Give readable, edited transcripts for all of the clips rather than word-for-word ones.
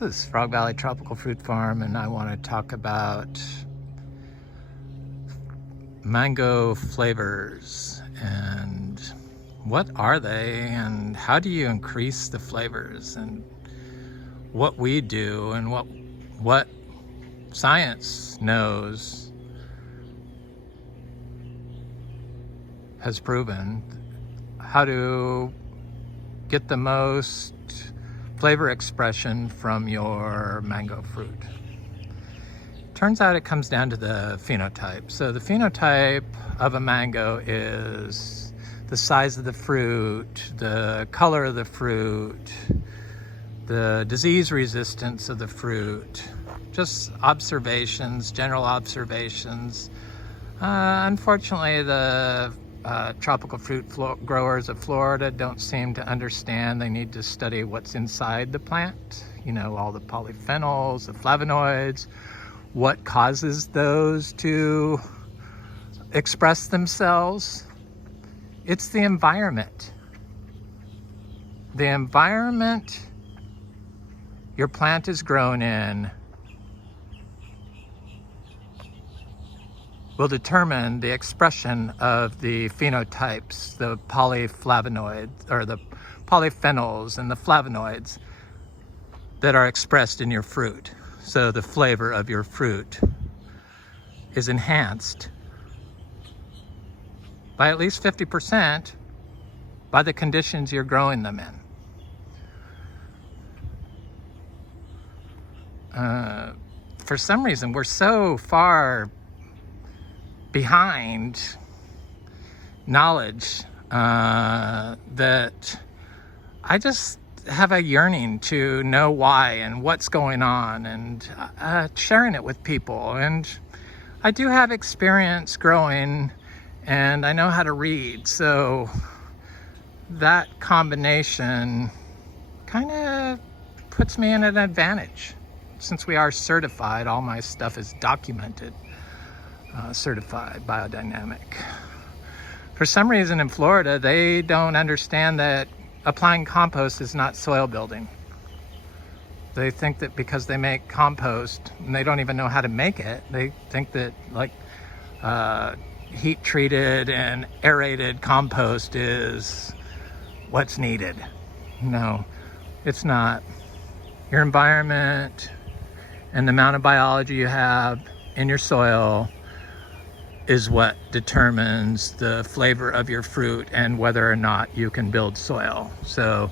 This is Frog Valley Tropical Fruit Farm, and I want to talk about mango flavors and what are they and how do you increase the flavors, and what we do and what science knows has proven how to get the most flavor expression from your mango fruit. Turns out it comes down to the phenotype. So the phenotype of a mango is the size of the fruit, the color of the fruit, the disease resistance of the fruit, just observations, general observations. Unfortunately, the tropical fruit growers of Florida don't seem to understand they need to study what's inside the plant. You know, all the polyphenols, the flavonoids, what causes those to express themselves. It's the environment. The environment your plant is grown in will determine the expression of the phenotypes, the polyflavonoids, or the polyphenols and the flavonoids that are expressed in your fruit. So the flavor of your fruit is enhanced by at least 50% by the conditions you're growing them in. For some reason, we're so far behind knowledge that I just have a yearning to know why and what's going on, and sharing it with people. And I do have experience growing, and I know how to read, so that combination kind of puts me in an advantage. Since we are certified, all my stuff is documented. Certified biodynamic. For some reason in Florida, they don't understand that applying compost is not soil building. They think that because they make compost, and they don't even know how to make it, they think that like heat treated and aerated compost is what's needed. No, it's not. Your environment and the amount of biology you have in your soil is what determines the flavor of your fruit and whether or not you can build soil. So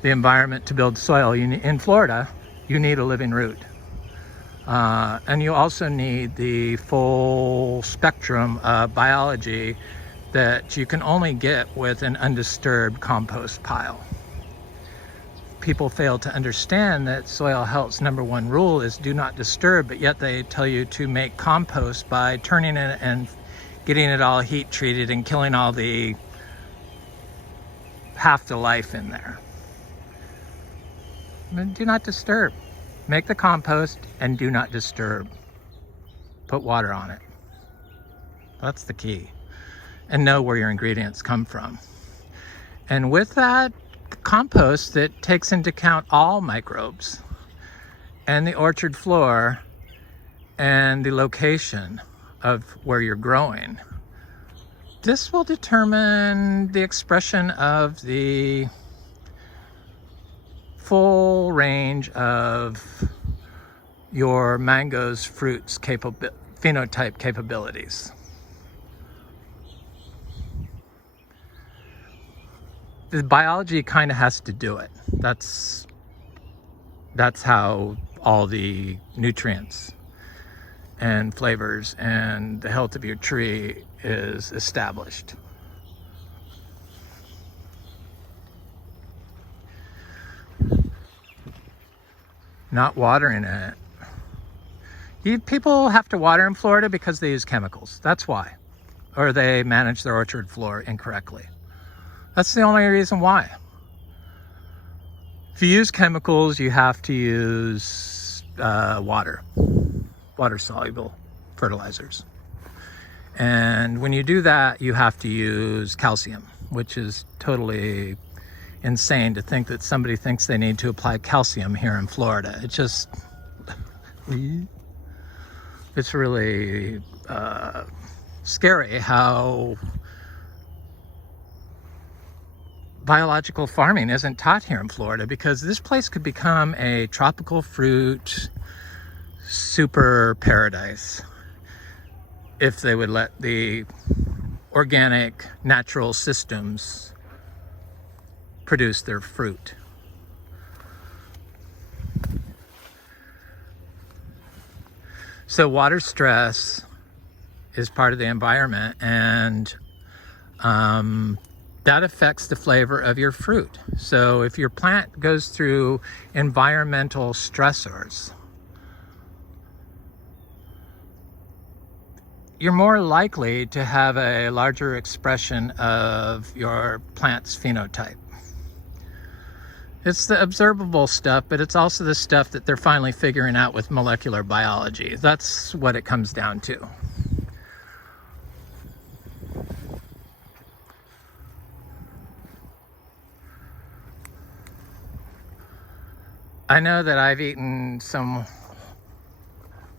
the environment to build soil, in Florida, you need a living root. And you also need the full spectrum of biology that you can only get with an undisturbed compost pile. People fail to understand that soil health's #1 rule is do not disturb, but yet they tell you to make compost by turning it and getting it all heat treated and killing all the half the life in there. And do not disturb. Make the compost and do not disturb. Put water on it. That's the key. And know where your ingredients come from. And with that compost that takes into account all microbes and the orchard floor and the location of where you're growing, this will determine the expression of the full range of your mango's fruits phenotype capabilities. The biology kind of has to do it. That's how all the nutrients and flavors and the health of your tree is established. Not watering it. People have to water in Florida because they use chemicals. That's why. Or they manage their orchard floor incorrectly. That's the only reason why. If you use chemicals, you have to use water-soluble fertilizers. And when you do that, you have to use calcium, which is totally insane to think that somebody thinks they need to apply calcium here in Florida. It's just, it's really scary how biological farming isn't taught here in Florida, because this place could become a tropical fruit super paradise if they would let the organic natural systems produce their fruit. So water stress is part of the environment, and that affects the flavor of your fruit. So if your plant goes through environmental stressors, you're more likely to have a larger expression of your plant's phenotype. It's the observable stuff, but it's also the stuff that they're finally figuring out with molecular biology. That's what it comes down to. I know that I've eaten some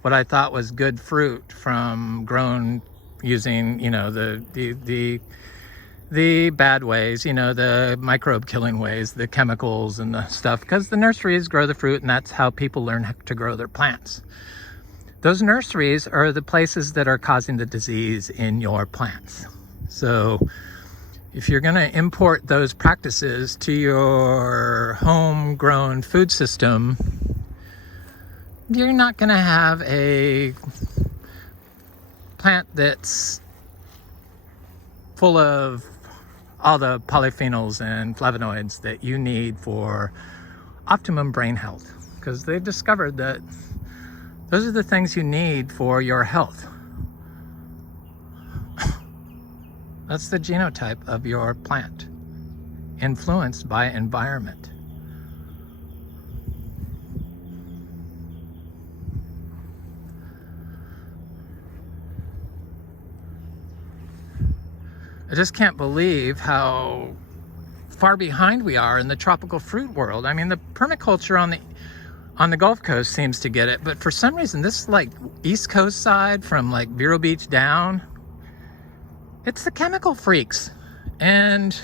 what I thought was good fruit from grown using, the bad ways, the microbe killing ways, the chemicals and the stuff, because the nurseries grow the fruit, and that's how people learn to grow their plants. Those nurseries are the places that are causing the disease in your plants. So if you're going to import those practices to your homegrown food system, you're not going to have a plant that's full of all the polyphenols and flavonoids that you need for optimum brain health, because they've discovered that those are the things you need for your health. That's the genotype of your plant, influenced by environment. I just can't believe how far behind we are in the tropical fruit world. I mean, the permaculture on the Gulf Coast seems to get it, but for some reason, this East Coast side from Vero Beach down, it's the chemical freaks, and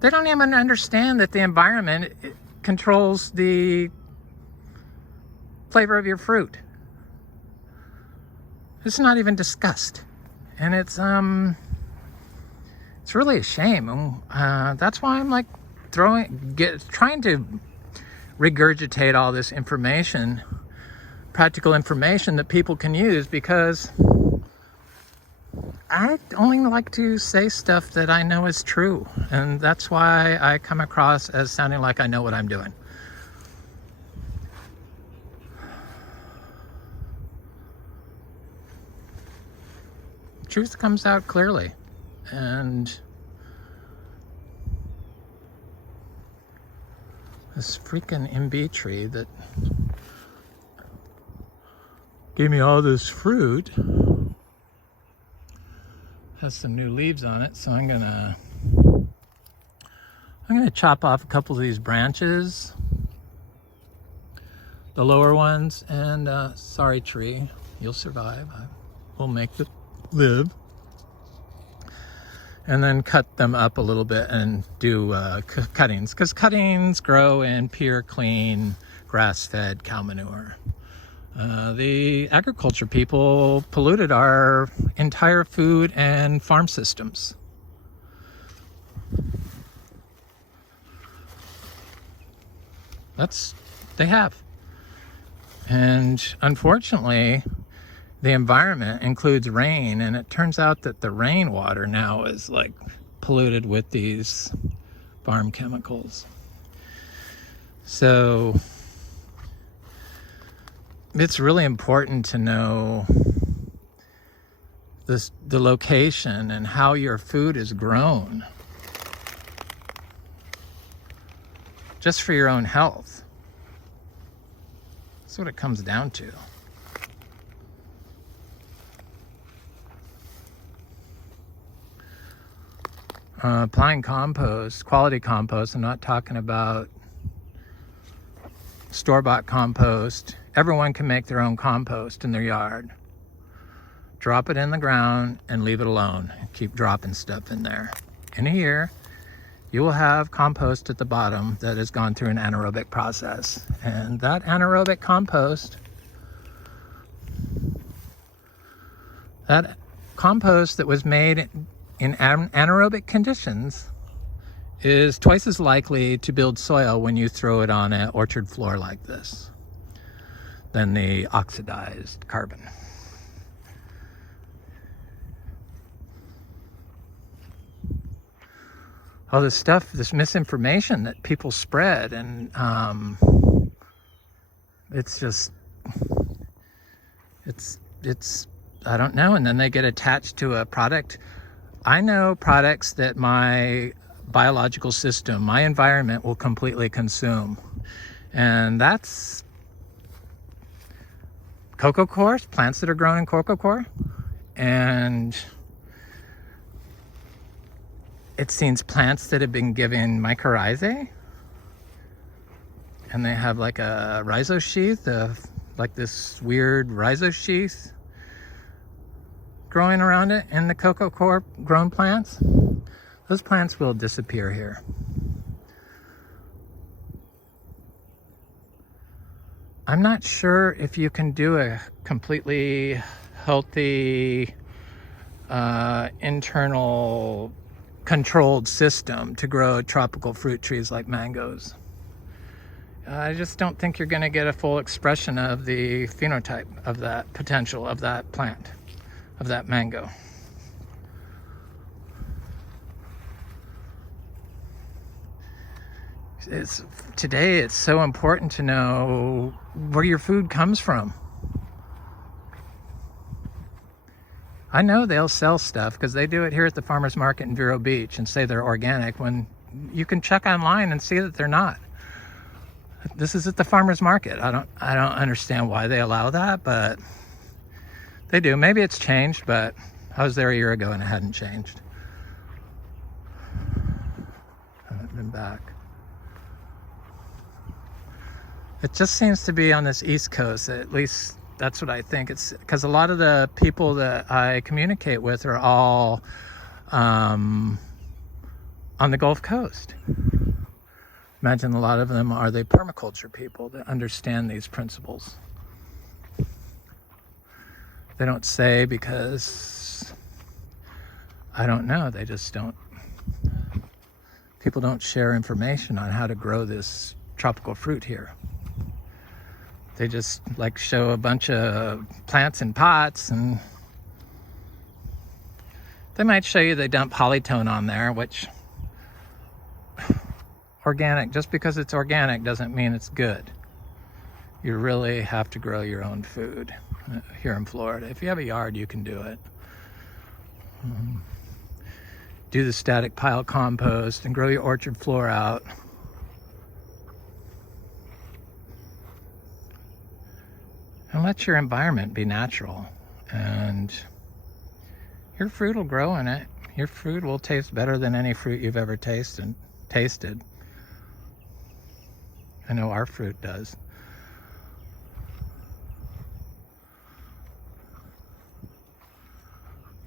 they don't even understand that the environment controls the flavor of your fruit. It's not even discussed, and it's really a shame. That's why I'm trying to regurgitate all this information, practical information that people can use, because I only like to say stuff that I know is true, and that's why I come across as sounding like I know what I'm doing. Truth comes out clearly, and this freaking MB tree that gave me all this fruit has some new leaves on it, so I'm gonna chop off a couple of these branches, the lower ones, and sorry tree, you'll survive. I will make it live. And then cut them up a little bit and do cuttings, because cuttings grow in pure, clean, grass-fed cow manure. The agriculture people polluted our entire food and farm systems. They have. And unfortunately, the environment includes rain, and it turns out that the rainwater now is polluted with these farm chemicals. So it's really important to know the location and how your food is grown, just for your own health. That's what it comes down to. applying compost, quality compost. I'm not talking about store-bought compost. Everyone can make their own compost in their yard. Drop it in the ground and leave it alone. Keep dropping stuff in there. In a year, you will have compost at the bottom that has gone through an anaerobic process. And that anaerobic compost, that compost that was made in anaerobic conditions is twice as likely to build soil when you throw it on an orchard floor like this than the oxidized carbon. All this stuff, this misinformation that people spread, and it's I don't know, and then they get attached to a product. I know products that my biological system, my environment will completely consume, and that's Coco Core, plants that are grown in Coco Core, and it seems plants that have been given mycorrhizae, and they have like a rhizosheath, like this weird rhizosheath growing around it in the Coco Core grown plants. Those plants will disappear here. I'm not sure if you can do a completely healthy internal controlled system to grow tropical fruit trees like mangoes. I just don't think you're going to get a full expression of the phenotype of that potential of that plant, of that mango. Today it's so important to know where your food comes from. I know they'll sell stuff because they do it here at the farmers market in Vero Beach and say they're organic when you can check online and see that they're not. This is at the farmers market. I don't understand why they allow that, but they do. Maybe it's changed, but I was there a year ago and it hadn't changed. I haven't been back. It just seems to be on this East Coast, at least that's what I think. It's because a lot of the people that I communicate with are all on the Gulf Coast. Imagine a lot of them are the permaculture people that understand these principles. They don't say because, I don't know, they just don't. People don't share information on how to grow this tropical fruit here. They just like show a bunch of plants in pots, and they might show you they dump polytone on there, which organic, just because it's organic doesn't mean it's good. You really have to grow your own food here in Florida. If you have a yard, you can do it. Do the static pile compost and grow your orchard floor out. And let your environment be natural, and your fruit will grow in it. Your fruit will taste better than any fruit you've ever tasted. I know our fruit does.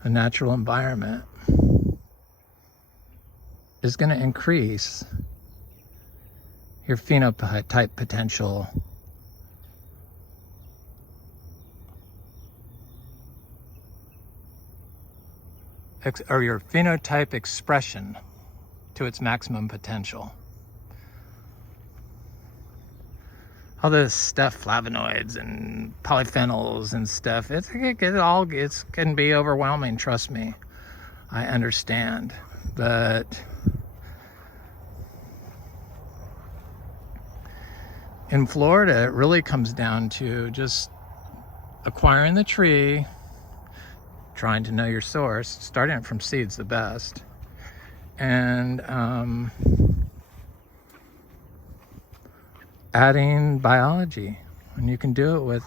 The natural environment is going to increase your phenotype potential or your phenotype expression to its maximum potential. All this stuff, flavonoids and polyphenols and stuff, it can be overwhelming, trust me. I understand, but in Florida, it really comes down to just acquiring the tree, trying to know your source, starting from seeds the best, and adding biology. And you can do it with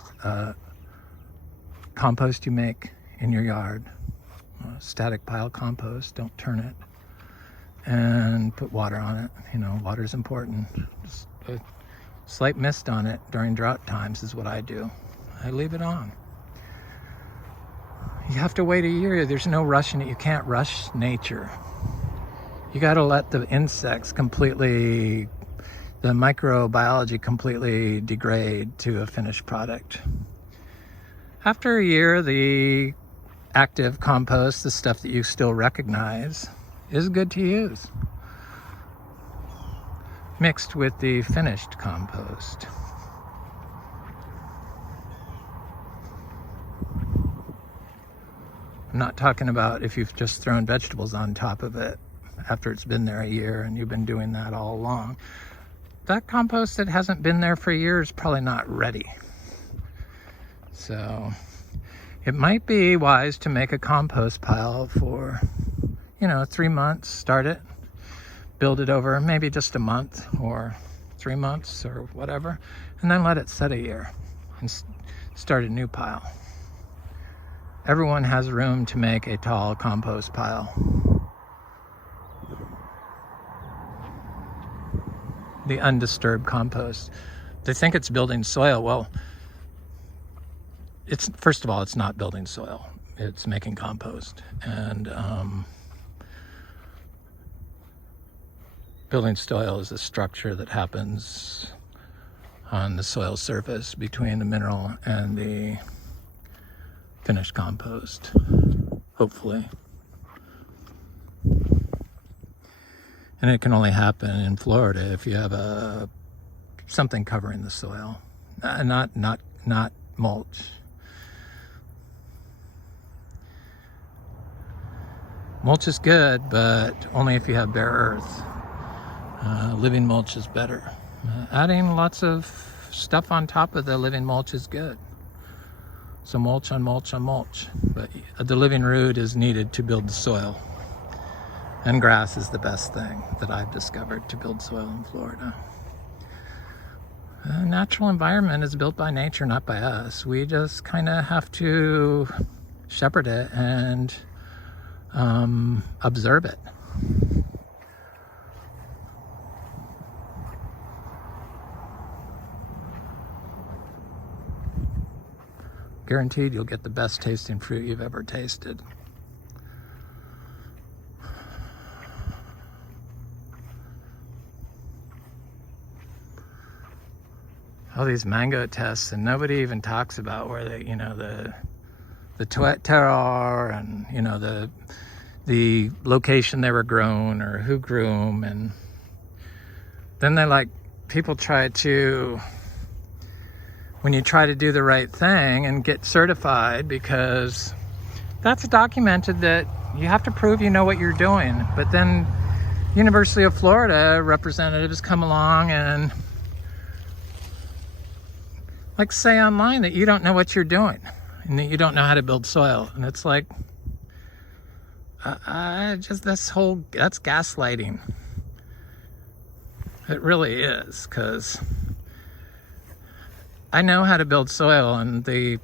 compost you make in your yard. Static pile compost, don't turn it. and put water on it. You know, water's important. Just a slight mist on it during drought times is what I do. I leave it on. You have to wait a year. There's no rushing it. You can't rush nature. You got to let the insects completely, the microbiology completely degrade to a finished product. After a year, the active compost, the stuff that you still recognize, is good to use, mixed with the finished compost. I'm not talking about if you've just thrown vegetables on top of it after it's been there a year and you've been doing that all along. That compost that hasn't been there for a year is probably not ready. So it might be wise to make a compost pile for, 3 months, start it, build it over maybe just a month or 3 months or whatever, and then let it set a year and start a new pile. Everyone has room to make a tall compost pile. The undisturbed compost. They think it's building soil. Well, first of all, it's not building soil. It's making compost. And building soil is a structure that happens on the soil surface between the mineral and the finished compost, hopefully. And it can only happen in Florida if you have something covering the soil, not mulch. Mulch is good, but only if you have bare earth. Living mulch is better. Adding lots of stuff on top of the living mulch is good. So mulch on mulch on mulch. But the living root is needed to build the soil. And grass is the best thing that I've discovered to build soil in Florida. The natural environment is built by nature, not by us. We just kind of have to shepherd it and observe it. Guaranteed you'll get the best tasting fruit you've ever tasted. All these mango tests, and nobody even talks about where they, the terroir and, the location they were grown or who grew them. And then people try to, when you try to do the right thing and get certified, because that's documented that you have to prove you know what you're doing. But then University of Florida representatives come along and say online that you don't know what you're doing and that you don't know how to build soil. And it's like, that's gaslighting. It really is, because I know how to build soil, and the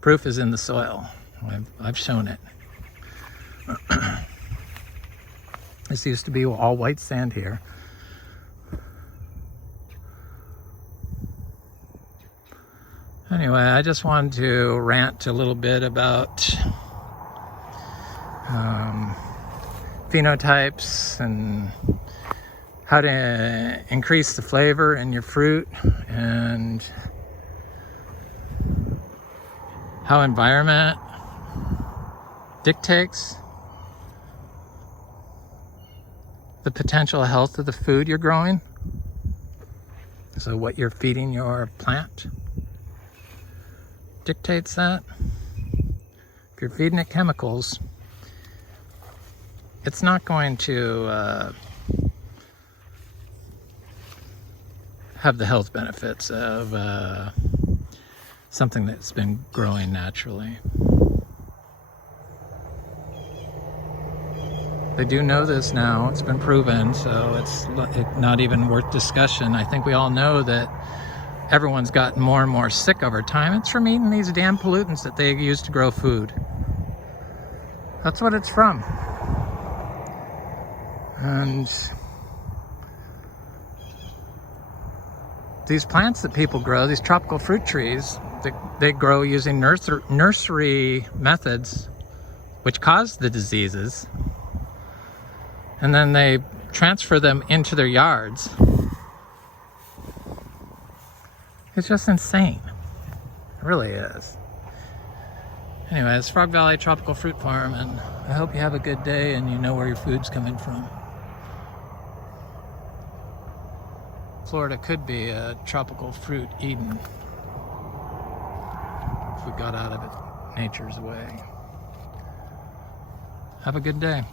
proof is in the soil. I've shown it. This used to be all white sand here. Anyway, I just wanted to rant a little bit about phenotypes and how to increase the flavor in your fruit, and how environment dictates the potential health of the food you're growing. So what you're feeding your plant dictates that. If you're feeding it chemicals, it's not going to have the health benefits of something that's been growing naturally. They do know this now. It's been proven, so it's not even worth discussion. I think we all know that everyone's gotten more and more sick over time. It's from eating these damn pollutants that they use to grow food. That's what it's from. And these plants that people grow, these tropical fruit trees, they grow using nursery methods which cause the diseases, and then they transfer them into their yards. It's just insane. It really is. Anyway, it's Frog Valley Tropical Fruit Farm, and I hope you have a good day and you know where your food's coming from. Florida could be a tropical fruit Eden if we got out of it nature's way. Have a good day.